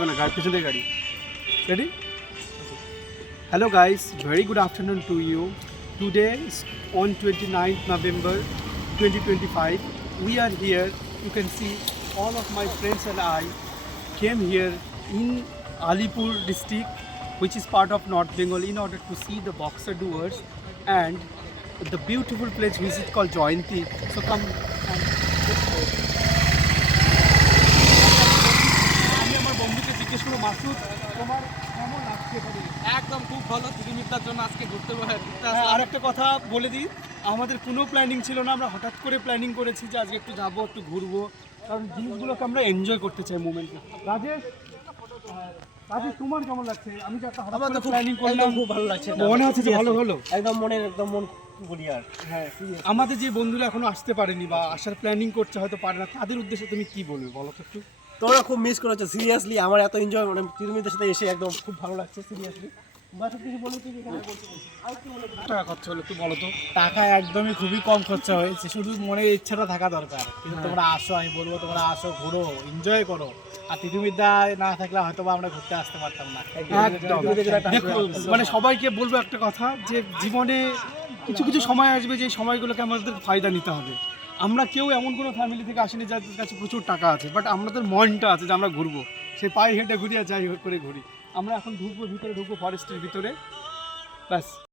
না গাড়ি পিছনে গাড়ি ready hello guys very good afternoon to you today is on 29th November 2025 we are here you can see all of my friends and I came here in Alipur district which is part of North Bengal in order to see the boxer doers and the beautiful place which is called Jayanti so come and let's go আমি আমার বন্ধুকে জিজ্ঞেস করব মাসুদ তোমার কেমন লাগছে এখানে একদম খুব ভালো তিরিমিত্তার জন্য আজকে ঘুরতে আর একটা কথা বলে দিই আমাদের কোনো প্ল্যানিং ছিল না আমরা হঠাৎ করে প্ল্যানিং করেছি যে আজকে একটু যাবো একটু ঘুরবো কারণ জিনিসগুলোকে আমরা এনজয় করতে চাই মোমেন্টে রাজেশ রাজেশ তোমার কেমন লাগছে আমি যে একটা হঠাৎ করে প্ল্যানিং করলাম খুব ভালো লাগছে মনে হচ্ছে যে ভালো হলো একদম মন বলি আর হ্যাঁ আমাদের যে বন্ধুরা এখনো আসতে পারেনি বা আসার প্ল্যানিং করছে হয়তো পারে না তাদের উদ্দেশ্যে তুমি কি বলবে বলো তো একটু তোমরা খুব মিস করেছো সিরিয়াসলি আমার এত এনজয় মানে তিরুমিদের সাথে এসে একদম খুব ভালো লাগছে সিরিয়াসলি বাসা কিছু বলে কি টাকা খরচ হলো একটু বলো তো টাকা একদমই খুবই কম খরচা হয়েছে শুধু মনে ইচ্ছাটা থাকা দরকার কিন্তু তোমরা আসো আমি বলবো তোমরা আসো ঘুরো এনজয় করো আর তিতুমিদ্যায় না থাকলে হয়তো বা আমরা ঘুরতে আসতে পারতাম না একদম দেখো মানে সবাইকে বলবো একটা কথা যে জীবনে কিছু কিছু সময় আসবে যে সময়গুলোকে আমাদের ফায়দা নিতে হবে আমরা কেউ এমন কোনো ফ্যামিলি থেকে আসেনি যাদের কাছে প্রচুর টাকা আছে বাট আমাদের মনটা আছে যে আমরা ঘুরবো সেই পায়ে হেঁটে ঘুরি আর যাই করে ঘুরি আমরা এখন ঢুকবো ভিতরে ঢুকবো ফরেস্টের ভিতরে ব্যাস